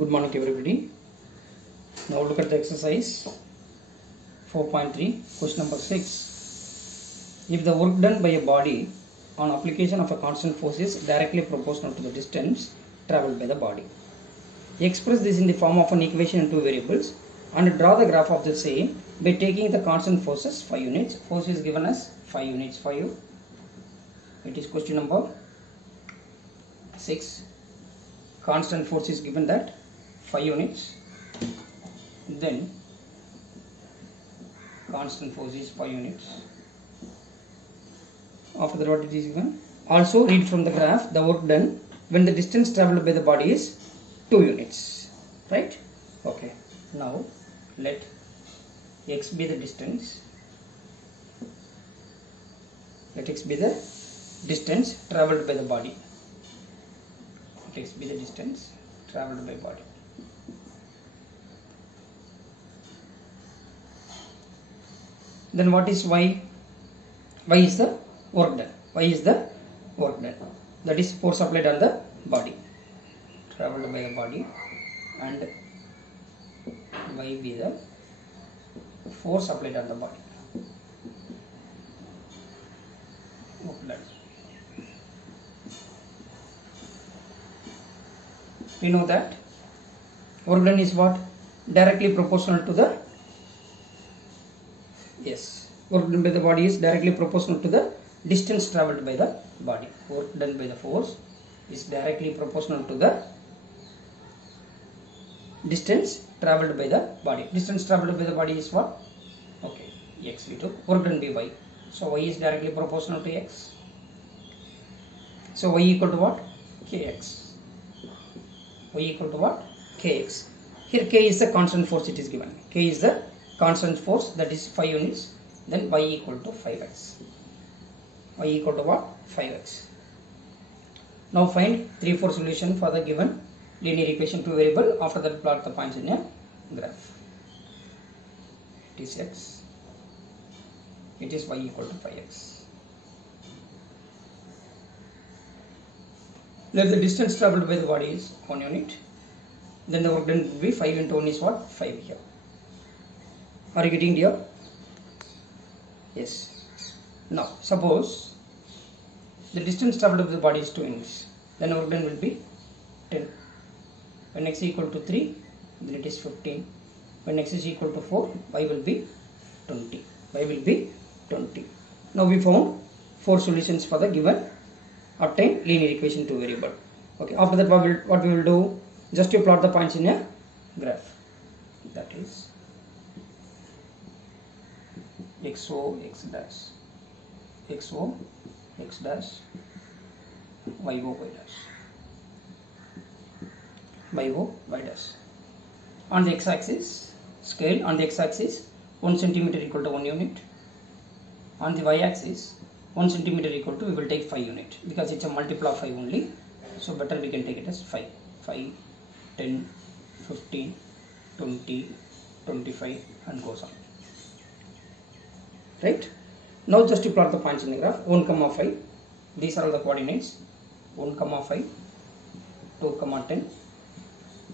Good morning everybody. Now look at the exercise 4.3, question number 6. If the work done by a body on application of a constant force is directly proportional to the distance travelled by the body. Express this in the form of an equation in two variables and draw the graph of the same by taking the constant forces 5 units. Force is given as 5 units for you. It is question number 6. Constant force is given that 5 units. Then constant force is 5 units. After that, what it is given? Also read from the graph the work done when the distance travelled by the body is 2 units. Right? Okay. Now let x be the distance. Let x be the distance travelled by the body. Let x be the distance travelled by body. Then what is y? Y is the work done. Y is the work done. That is force applied on the body. Travelled by the body, and y be the force applied on the body. Work done. We know that work done is what? Directly proportional to the work done by the body is directly proportional to the distance travelled by the body. Work done by the force is directly proportional to the distance travelled by the body. Distance travelled by the body is what? Okay, x we took. Work done by y. So y is directly proportional to x. So y equal to what? Kx. Y equal to what? Kx. Here k is the constant force it is given. K is the constant force, that is 5 units. Then y equal to 5x. Y equal to what? 5x. Now find 3-4 solution for the given linear equation two variable. After that plot the points in a graph. It is x. It is y equal to 5x. Let the distance travelled by the body is 1 unit. Then the work done will be 5 into 1 is what? 5 here. Are you getting here? Yes. Now suppose the distance travelled by the body is 2 units. Then work done will be 10. When x is equal to 3, then it is 15. When x is equal to 4, y will be 20. Y will be 20. Now we found 4 solutions for the given obtained linear equation two variable. Okay. After that, what we will do? Just to plot the points in a graph. That is xo x dash, xo x dash, yo y dash, yo y dash. On the x-axis, scale on the x-axis 1 centimeter equal to 1 unit. On the y-axis 1 centimeter equal to, we will take 5 unit because it's a multiple of 5 only. So better we can take it as 5, 10, 15, 20, 25 and goes on. Right? Now just to plot the points in the graph. 1, 5. These are all the coordinates. 1, 5, 2, 10,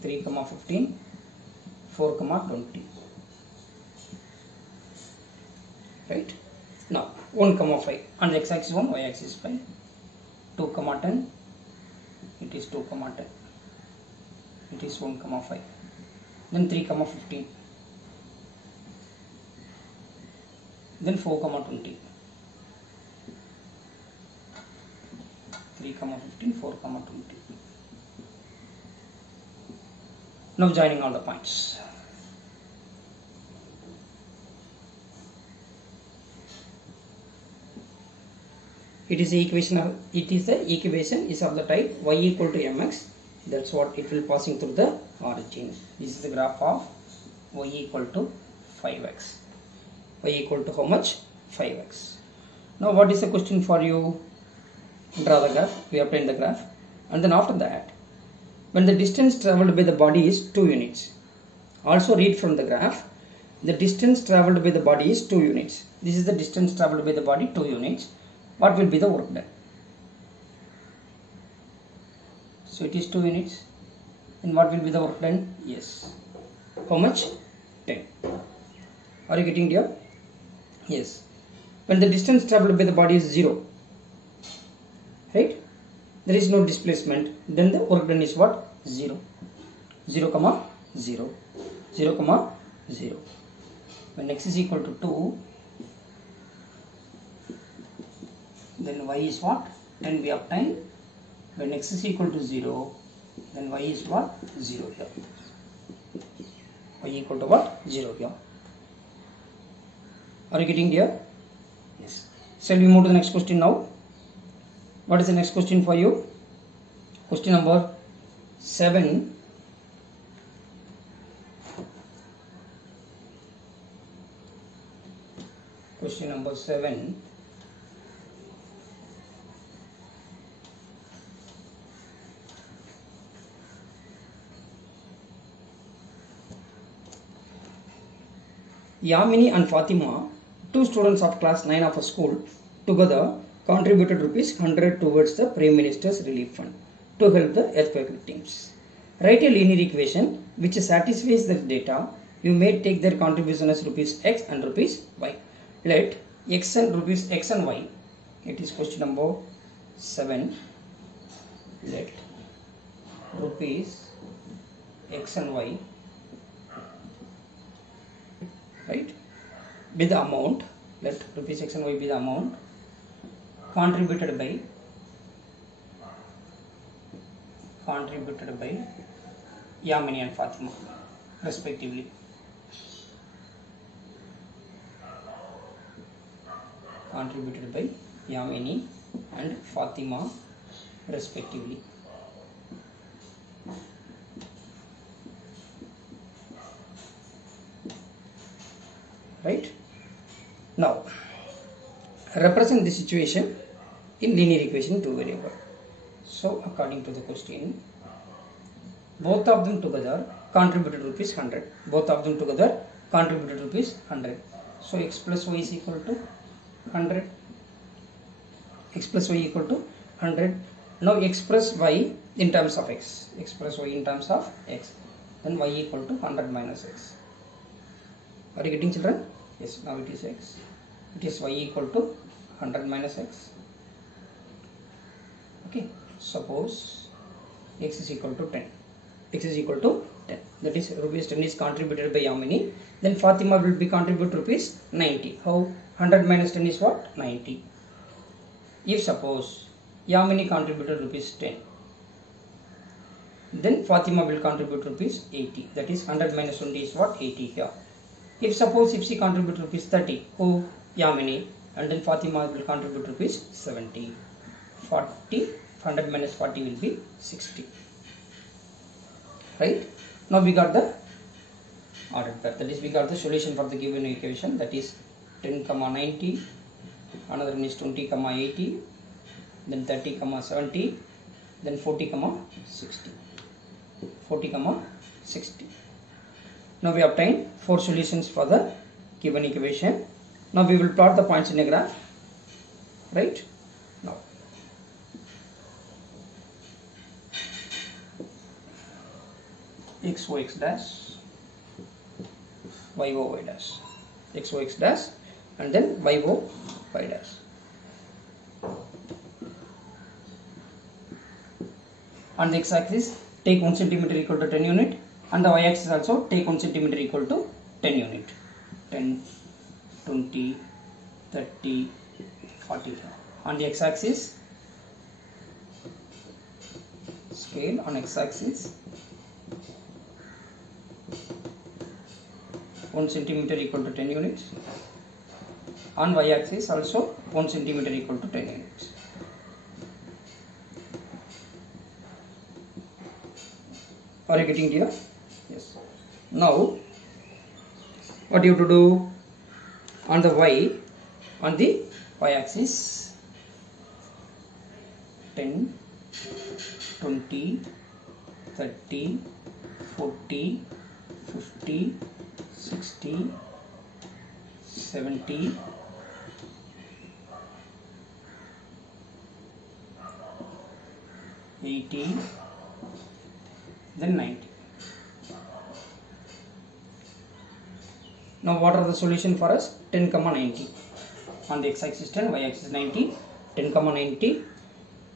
3, 15, 4, 20. Right? Now 1, 5. On the x-axis 1, y-axis 5. 2, 10. It is 2, 10. It is 1, 5. Then 3, 15. Then 4, 20. 3, 15, 4, 20. Now joining all the points. It is the equation is of the type y equal to mx. That's what it will passing through the origin. This is the graph of y equal to 5x. Y equal to how much? 5x. Now what is the question for you? Draw the graph. We obtain the graph. And then after that, when the distance travelled by the body is 2 units. Also read from the graph. The distance travelled by the body is 2 units. This is the distance travelled by the body, 2 units. What will be the work done? So it is 2 units. then what will be the work done? Yes. How much? 10. Are you getting here? Yes. When the distance traveled by the body is 0, right? There is no displacement. Then the work done is what? 0. 0 comma 0. 0 comma 0. When x is equal to 2, then y is what? 10 we obtain. When x is equal to 0, then y is what? 0 here. Y equal to what? 0 here. Are you getting here? Yes. Shall we move to the next question now? What is the next question for you? Question number 7. Question number 7. Yamini and Fatima, two students of class 9 of a school, together contributed rupees 100 towards the Prime Minister's Relief Fund to help the earthquake victims. Write a linear equation which satisfies the data. You may take their contribution as rupees x and rupees y. Let x and rupees x and y. It is question number 7. Let rupees x and y, right, be the amount. Let rupees x and y be the amount contributed by Yamini and Fatima respectively. Contributed by Yamini and Fatima respectively. Right? Now, represent the situation in linear equation 2 variable. So, according to the question, both of them together contributed rupees 100. Both of them together contributed rupees 100. So, x plus y is equal to 100. X plus y equal to 100. Now, x plus y in terms of x. X plus y in terms of x. Then y equal to 100 minus x. Are you getting, children? Yes, now it is x. It is y equal to 100 minus x. Okay, suppose x is equal to 10. X is equal to 10. That is rupees 10 is contributed by Yamini. Then Fatima will be contribute rupees 90. How? 100 minus 10 is what? 90. If suppose Yamini contributed rupees 10, then Fatima will contribute rupees 80. That is 100 minus 20 is what? 80 here. If suppose if she contribute rupees 30, who? Yamini, and then Fatima will contribute rupees 70. 40, 100 minus 40 will be 60. Right? Now we got the ordered pair. That is, we got the solution for the given equation. That is 10, 90. Another one is 20, 80. Then 30, 70. Then 40, 60. 40, 60. Now we obtain 4 solutions for the given equation. Now we will plot the points in a graph. Right? Now, x, o, x dash, y, o, y dash, x, o, x dash, and then y, o, y dash. On the x axis, take 1 centimeter equal to 10 unit, and the y axis also take 1 centimeter equal to 10 unit. 10, 20, 30, 40. On the x axis, scale on x axis 1 centimeter equal to 10 units. On y axis also 1 centimeter equal to 10 units. Are you getting here? Yes. Now, what you have to do on the y axis 10, 20, 30, 40, 50, 60, 70, 80, then 90. Now what are the solution for us? 10, 90. On the x-axis 10, y-axis 90, 10, 90.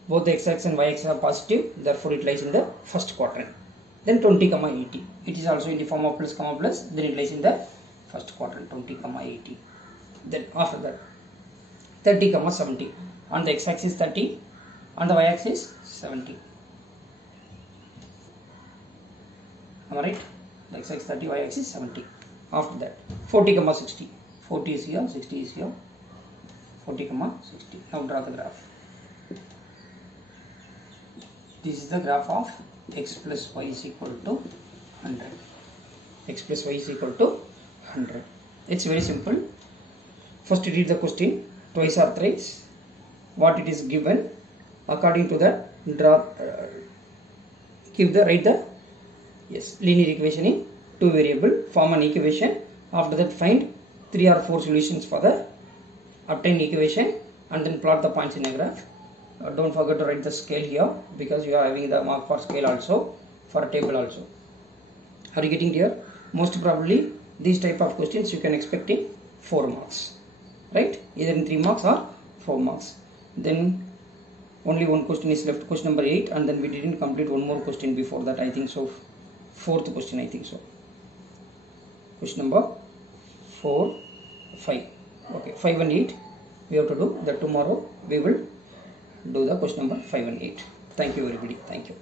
Both the x-axis and y-axis are positive, therefore it lies in the first quadrant. Then 20, 80. It is also in the form of plus, then it lies in the first quadrant, 20, 80. Then after that, 30, 70. On the x-axis 30, on the y-axis 70. Am I right? The x-axis 30, y-axis 70. After that, 40, 60. 40 is here, 60 is here. 40, 60. Now draw the graph. This is the graph of x plus y is equal to 100. X plus y is equal to 100. It's very simple. First read the question twice or thrice. What it is given. According to that, write the linear equation in two variable. Form an equation. After that, find 3 or 4 solutions for the obtained equation and then plot the points in a graph. Don't forget to write the scale here because you are having the mark for scale also, for a table also. Are you getting here? Most probably these type of questions you can expect in 4 marks, right? Either in 3 marks or 4 marks. Then only one question is left, question number 8, and then we didn't complete one more question before that, I think so. 4th question, I think so. Question number 4, 5. Okay, 5 and 8 we have to do that. Tomorrow we will do the question number 5 and 8. Thank you everybody. Thank you.